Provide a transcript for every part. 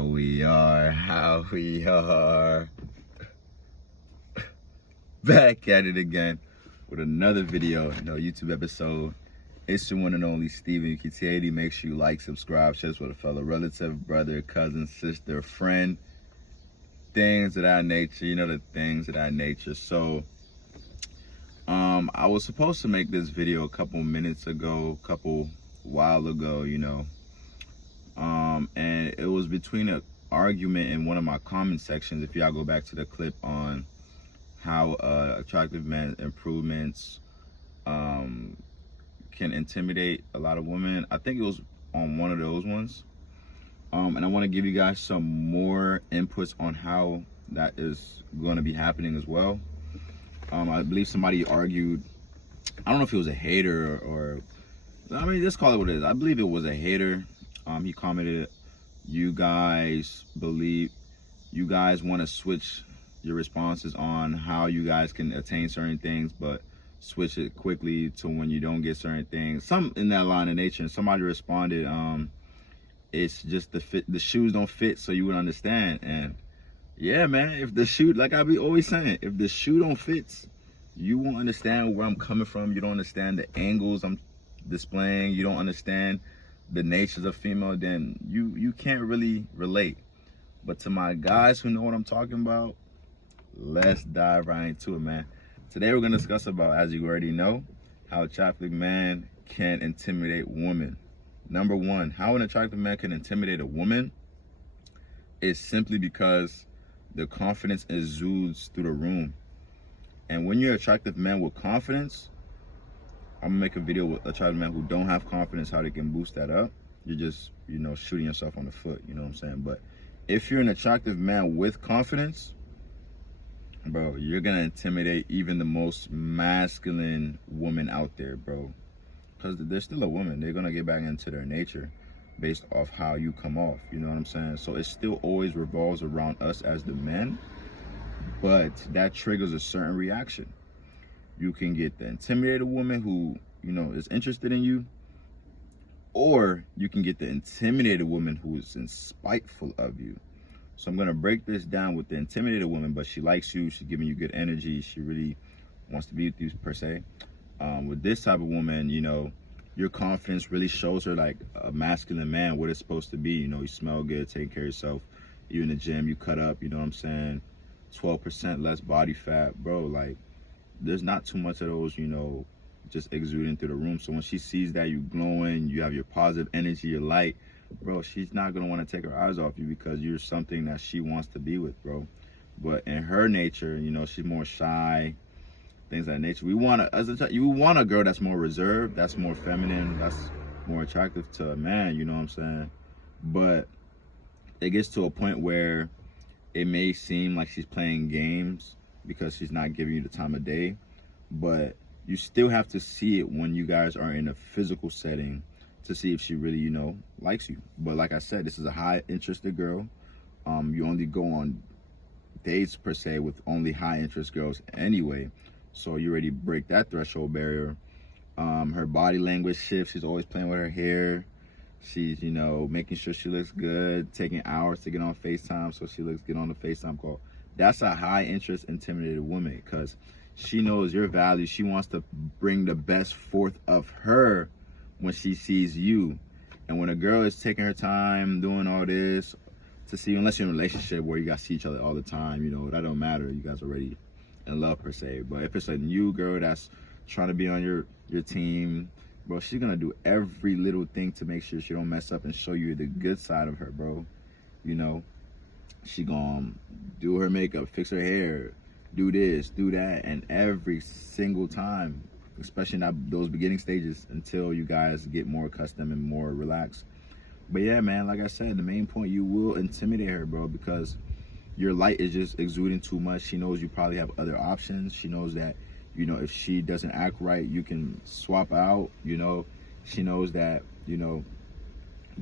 How we are. Back at it again with another video, YouTube episode. It's your one and only Steven Kitiedi. Make sure you like, subscribe, share this with a fellow relative, brother, cousin, sister, friend, things of that nature, the things of that nature. So, I was supposed to make this video a couple while ago, and it was between an argument in one of my comment sections. If y'all go back to the clip on how attractive men improvements can intimidate a lot of women, I think it was on one of those ones. And I want to give you guys some more inputs on how that is going to be happening as well. I believe somebody argued, I don't know if it was a hater or let's call it what it is. I believe it was a hater. He commented, you guys want to switch your responses on how you guys can attain certain things, but switch it quickly to when you don't get certain things. Some in that line of nature. And somebody responded, it's just the shoes don't fit, so you would understand. And yeah, man, if the shoe, like I be always saying, if the shoe don't fit, you won't understand where I'm coming from. You don't understand the angles I'm displaying. You don't understand the natures of female, then you can't really relate. But to my guys who know what I'm talking about, let's dive right into it, man. Today we're going to discuss about, as you already know, how attractive man can intimidate women. Number one, how an attractive man can intimidate a woman is simply because the confidence exudes through the room. And when you're an attractive man with confidence, I'm gonna make a video with attractive men who don't have confidence, how they can boost that up. You're just, shooting yourself on the foot, you know what I'm saying? But if you're an attractive man with confidence, bro, you're gonna intimidate even the most masculine woman out there, bro. Because they're still a woman. They're gonna get back into their nature based off how you come off, you know what I'm saying? So it still always revolves around us as the men, but that triggers a certain reaction. You can get the intimidated woman who, is interested in you, or you can get the intimidated woman who is spiteful of you. So I'm going to break this down with the intimidated woman, but she likes you, she's giving you good energy, she really wants to be with you per se. With this type of woman, your confidence really shows her like a masculine man, what it's supposed to be. You smell good, take care of yourself. You in the gym, you cut up, 12% less body fat, bro. Like, there's not too much of those, just exuding through the room. So when she sees that you glowing, you have your positive energy, your light, bro, she's not going to want to take her eyes off you because you're something that she wants to be with, bro. But in her nature, she's more shy, things of that nature. You want a girl that's more reserved, that's more feminine, that's more attractive to a man, you know what I'm saying? But it gets to a point where it may seem like she's playing games because she's not giving you the time of day, but you still have to see it when you guys are in a physical setting to see if she really, likes you. But like I said, this is a high interested girl. You only go on dates per se with only high interest girls anyway, so you already break that threshold barrier. Her body language shifts. She's always playing with her hair. She's, making sure she looks good, taking hours to get on FaceTime so she looks good on the FaceTime call. That's a high interest intimidated woman because she knows your value. She wants to bring the best forth of her when she sees you. And when a girl is taking her time doing all this to see, unless you're in a relationship where you guys see each other all the time, that don't matter. You guys are already in love per se. But if it's a new girl that's trying to be on your team, bro, she's gonna do every little thing to make sure she don't mess up and show you the good side of her, bro. She gonna do her makeup, fix her hair, do this, do that, and every single time, especially in those beginning stages until you guys get more accustomed and more relaxed. But yeah, man, like I said, the main point, you will intimidate her, bro, because your light is just exuding too much. She knows you probably have other options. She knows that, if she doesn't act right, you can swap out. She knows that,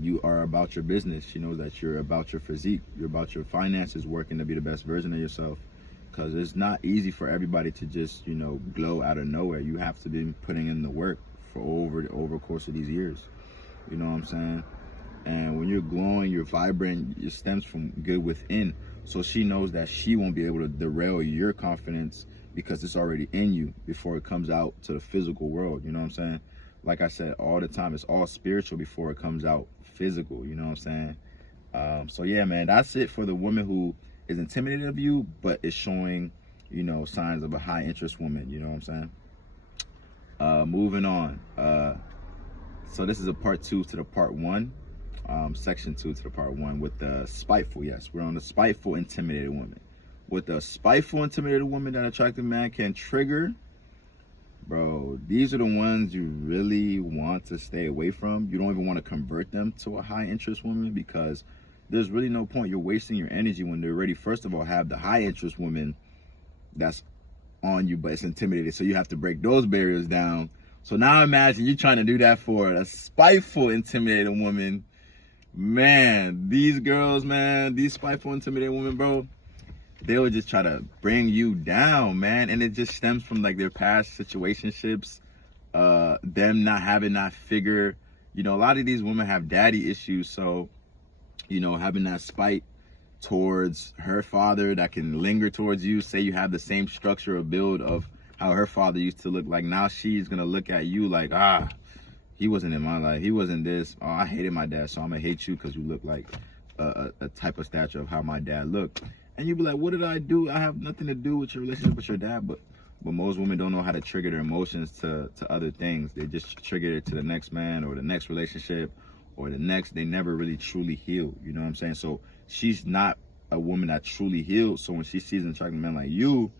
you are about your business. She knows that you're about your physique. You're about your finances, working to be the best version of yourself. Because it's not easy for everybody to just, glow out of nowhere. You have to be putting in the work for over the course of these years. You know what I'm saying? And when you're glowing, you're vibrant, it stems from good within. So she knows that she won't be able to derail your confidence because it's already in you before it comes out to the physical world. You know what I'm saying? Like I said all the time, it's all spiritual before it comes out physical. You know what I'm saying? So yeah, man, that's it for the woman who is intimidated of you, but is showing, you know, signs of a high interest woman. You know what I'm saying? Moving on. So this is a part 2 to the part 1. Section 2 to the part 1 with the spiteful. Yes, we're on the spiteful, intimidated woman. With the spiteful, intimidated woman that attractive man can trigger, bro, these are the ones you really want to stay away from. You don't even want to convert them to a high interest woman because there's really no point. You're wasting your energy when they already, first of all, have the high interest woman that's on you, but it's intimidated. So you have to break those barriers down. So now imagine you're trying to do that for a spiteful, intimidated woman. Man, these girls, man, these spiteful, intimidated women, bro, they would just try to bring you down, man. And it just stems from like their past situationships, them not having that figure. You know, a lot of these women have daddy issues. So, you know, having that spite towards her father that can linger towards you. Say you have the same structure or build of how her father used to look like. Now she's going to look at you like, he wasn't in my life. He wasn't this. Oh, I hated my dad, so I'm going to hate you because you look like a type of stature of how my dad looked. And you be like, what did I do? I have nothing to do with your relationship with your dad. But most women don't know how to trigger their emotions to other things. They just trigger it to the next man or the next relationship or the next. They never really truly heal. You know what I'm saying? So she's not a woman that truly healed. So when she sees an attractive man like you,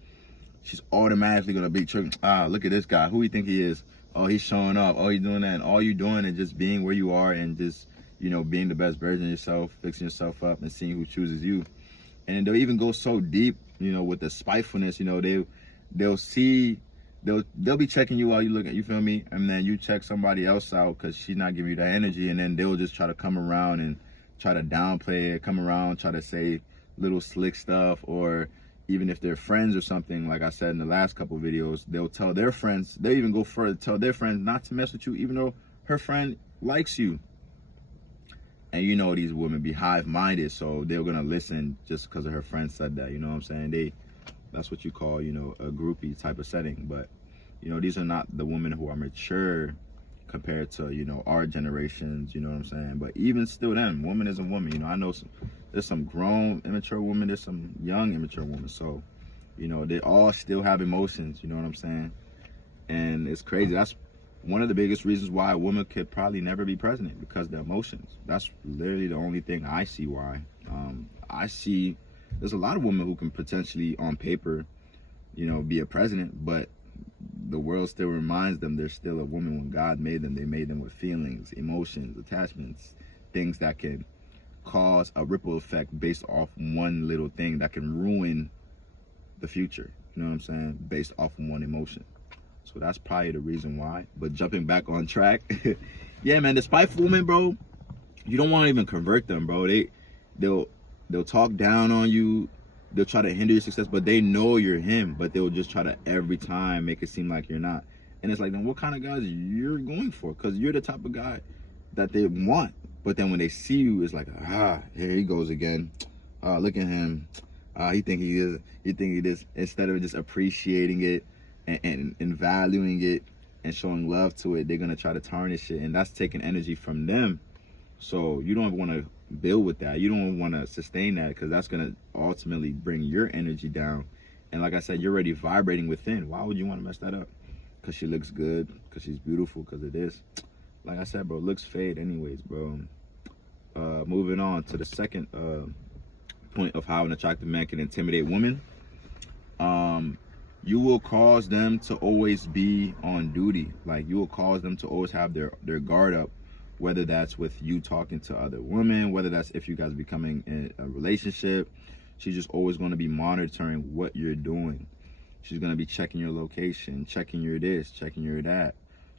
she's automatically going to be triggered. Look at this guy. Who you think he is? Oh, he's showing up. Oh, he's doing that. And all you're doing is just being where you are and just, you know, being the best version of yourself, fixing yourself up and seeing who chooses you. And they'll even go so deep, you know, with the spitefulness, you know, they'll be checking you while you look at, you feel me? And then you check somebody else out because she's not giving you that energy. And then they'll just try to come around and try to downplay it, come around, try to say little slick stuff, or even if they're friends or something, like I said in the last couple of videos, they'll tell their friends, they even go further, tell their friends not to mess with you, even though her friend likes you. And you know these women be hive-minded, so they're gonna listen just because of her friend said that. You know what I'm saying? That's what you call, you know, a groupie type of setting. But you know, these are not the women who are mature compared to, you know, our generations. You know what I'm saying? But even still, then, woman is a woman. You know, I know there's some grown immature women, there's some young immature women. So, you know, they all still have emotions. You know what I'm saying? And it's crazy. That's one of the biggest reasons why a woman could probably never be president, because of the emotions. That's literally the only thing I see why. I see there's a lot of women who can potentially, on paper, you know, be a president, but the world still reminds them they're still a woman. When God made them, they made them with feelings, emotions, attachments, things that can cause a ripple effect based off one little thing that can ruin the future. You know what I'm saying? Based off of one emotion. So that's probably the reason why. But jumping back on track, yeah, man, the spiteful women, bro, you don't want to even convert them, bro. They'll talk down on you. They'll try to hinder your success, but they know you're him. But they'll just try to every time make it seem like you're not. And it's like, then what kind of guys you're going for? Because you're the type of guy that they want. But then when they see you, it's like, here he goes again. Look at him. He think he is. He think he is. Instead of just appreciating it and valuing it and showing love to it, they're gonna try to tarnish it, and that's taking energy from them. So you don't want to build with that. You don't want to sustain that, because that's gonna ultimately bring your energy down. And like I said, you're already vibrating within. Why would you want to mess that up? Because she looks good, because she's beautiful, because of this. Like I said, bro, looks fade anyways, bro. Moving on to the second point of how an attractive man can intimidate women. You will cause them to always be on duty. Like, you will cause them to always have their guard up, whether that's with you talking to other women, whether that's if you guys becoming in a relationship. She's just always going to be monitoring what you're doing. She's going to be checking your location, checking your this, checking your that.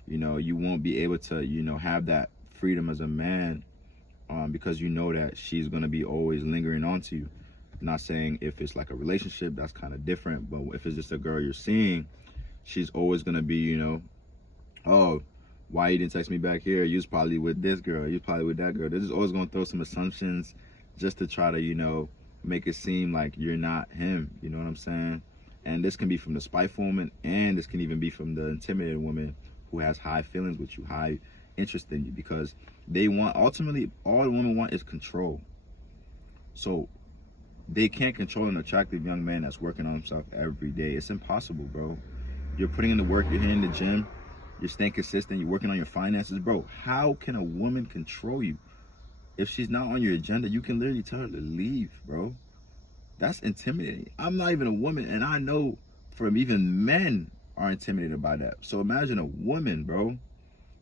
You know, you won't be able to, you know, have that freedom as a man, because you know that she's going to be always lingering onto you. Not saying if it's like a relationship, that's kind of different, but if it's just a girl you're seeing, she's always going to be, you know, oh, Why you didn't text me back here? You was probably with this girl. You was probably with that girl. They're just always gonna throw some assumptions just to try to, you know, make it seem like you're not him. You know what I'm saying? And this can be from the spiteful woman, and this can even be from the intimidated woman who has high feelings with you, high interest in you, because they want, ultimately, all the women want is control. So they can't control an attractive young man that's working on himself every day. It's impossible, bro. You're putting in the work, you're hitting the gym, you're staying consistent, you're working on your finances, bro. How can a woman control you? If she's not on your agenda, you can literally tell her to leave, bro. That's intimidating. I'm not even a woman, and I know from even men are intimidated by that. So imagine a woman, bro.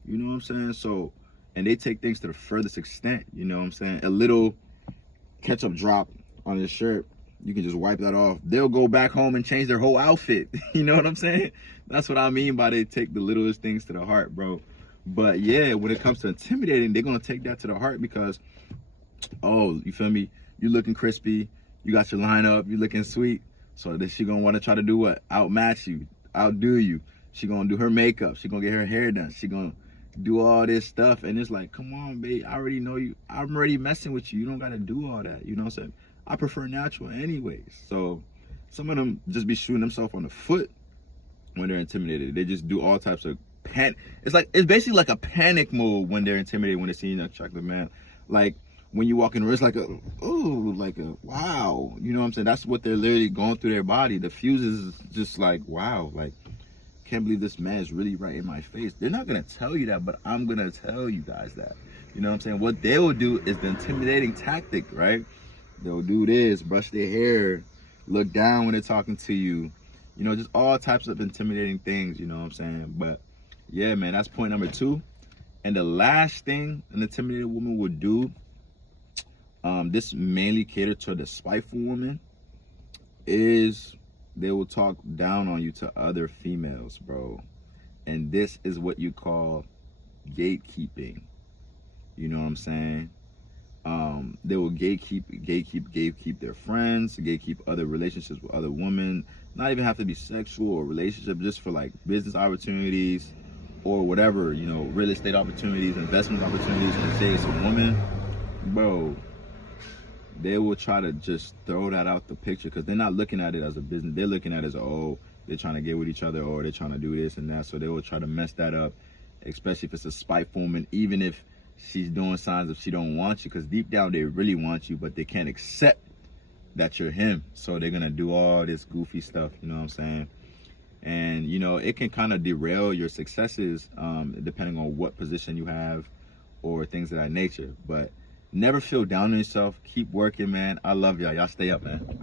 You know what I'm saying? So, and they take things to the furthest extent, you know what I'm saying? A little ketchup drop on their shirt, you can just wipe that off. They'll go back home and change their whole outfit. You know what I'm saying? That's what I mean by they take the littlest things to the heart, bro. But yeah, when it comes to intimidating, they're gonna take that to the heart because, oh, you feel me? You looking crispy, you got your line up, you looking sweet. So then she gonna wanna try to do what? Outmatch you, outdo you. She gonna do her makeup, she gonna get her hair done, she gonna do all this stuff. And it's like, come on, babe, I already know you. I'm already messing with you. You don't gotta do all that. You know what I'm saying? I prefer natural anyways. So some of them just be shooting themselves on the foot when they're intimidated. They just do all types of it's basically like a panic mode when they're intimidated, when they see an attractive man. Like when you walk in the room, it's like wow. You know what I'm saying? That's what they're literally going through their body. The fuses is just like, wow, like, can't believe this man is really right in my face. They're not gonna tell you that, but I'm gonna tell you guys that. You know what I'm saying? What they will do is the intimidating tactic, right? They'll do this, brush their hair, look down when they're talking to you, you know, just all types of intimidating things, you know what I'm saying? But yeah, man, that's point number 2. And the last thing an intimidated woman would do, this mainly catered to the spiteful woman, is they will talk down on you to other females, bro. And this is what you call gatekeeping. You know what I'm saying? They will gatekeep their friends, gatekeep other relationships with other women. Not even have to be sexual or relationship, just for like business opportunities or whatever, you know, real estate opportunities, investment opportunities. When say it's a woman, bro, they will try to just throw that out the picture because they're not looking at it as a business. They're looking at it as, oh, they're trying to get with each other or they're trying to do this and that. So they will try to mess that up, especially if it's a spiteful woman, even if she's doing signs of she don't want you, because deep down they really want you, but they can't accept that you're him. So they're gonna do all this goofy stuff, you know what I'm saying? And you know, it can kind of derail your successes, depending on what position you have or things of that nature. But never feel down on yourself. Keep working, man. I love y'all. Y'all stay up, man.